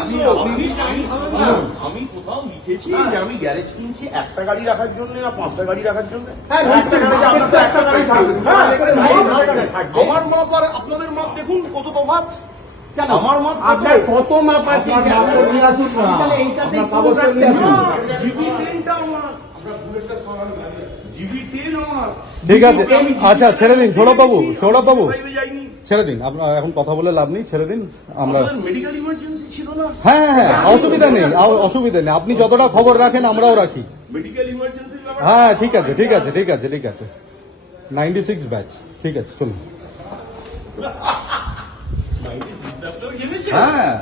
আমি আমার। হ্যাঁ, কোথাও লিখেছি যে আমি গ্যারেজ কিনছি একটা গাড়ি রাখার জন্য না পাঁচটা গাড়ি রাখার জন্য? একটা গাড়িতে আপনার তো একটা গাড়ি থাকবে। হ্যাঁ, আমার মাপ আর আপনাদের মাপ দেখুন কত তফাৎ? আমার মাপ কত? আপনার কত মাপ আছে? আপনার কাগজটা নিয়ে ঠিক আছে আচ্ছা ছেড়ে দিন সৌরভ বাবু সৌরভ বাবু। ছেড়ে দিন আপনার এখন কথা বলে লাভ নেই ছেড়ে দিন আমরা মেডিকেল ইমার্জেন্সি ছিল না? হ্যাঁ হ্যাঁ হ্যাঁ অসুবিধা নেই অসুবিধা নেই আপনি যতটা খবর রাখেন আমরাও রাখি। মেডিকেল হ্যাঁ ঠিক আছে ঠিক আছে ঠিক আছে ঠিক আছে। নাইনটি সিক্স ব্যাচ ঠিক আছে চলুন। হ্যাঁ।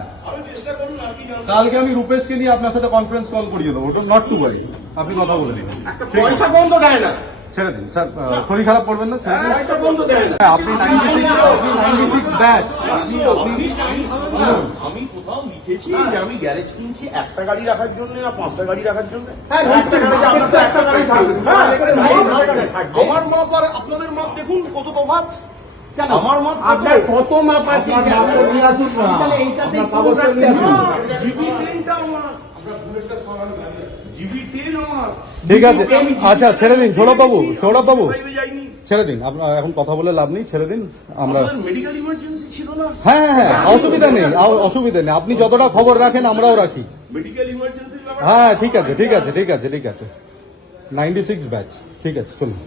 কালকে আমি রূপেশকে নিয়ে আপনার সাথে কনফারেন্স কল করিয়ে দেবো। ওটা নট টু বাড়ি আপনি কথা বলে নেবেন পয়সা বন্ধ দেয় না। ছেড়ে দিন। স্যার শরীর খারাপ করবেন না ছেড়ে দিন। পয়সা বন্ধ দেয় না। আপনি নাইনটি সিক্স আপনি নাইনটি সিক্স ব্যাচ আমি কোথাও লিখেছি যে আমি গ্যারেজ কিনছি একটা গাড়ি রাখার জন্য না পাঁচটা গাড়ি রাখার জন্য? একটা গাড়িতে আপনার তো একটা গাড়ি থাকবে। হ্যাঁ, আমার মাপ আর আপনাদের মাপ দেখুন কত তফাৎ আমার মাপ আপনার কত মাপ আছে? নিয়ে আসুন না। তাহলে কাগজটা নিয়ে আসুন। জিবি টেনটা আমার। জিবি টেন আমার। ঠিক আছে। আচ্ছা ছেড়ে দিন। সৌরভ বাবু সৌরভ বাবু। ছেড়ে দিন। আপনার এখন কথা বলে লাভ নেই। ছেড়ে দিন। আমরা মেডিকেল ইমার্জেন্সি ছিল না? হ্যাঁ হ্যাঁ হ্যাঁ। অসুবিধা নেই। অসুবিধা নেই। আপনি যতটা খবর রাখেন আমরাও রাখি। মেডিকেল ইমার্জেন্সির ব্যাপার হ্যাঁ ঠিক আছে ঠিক আছে ঠিক আছে ঠিক আছে। নাইনটি সিক্স ব্যাচ ঠিক আছে চলুন।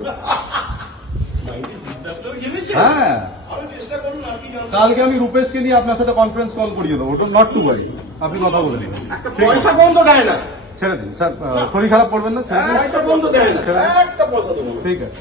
হ্যাঁ। কালকে আমি রূপেশকে নিয়ে আপনার সাথে কনফারেন্স কল করিয়ে দেবো। ওটা নট টু ওয়ারি আপনি কথা বলে দিন পয়সা বন্ধ দেয় না। ছেড়ে দিন। স্যার শরীর খারাপ করবেন না ছেড়ে দিন। পয়সা বন্ধ দেয় না। একটা পয়সা দেবো। না ঠিক আছে।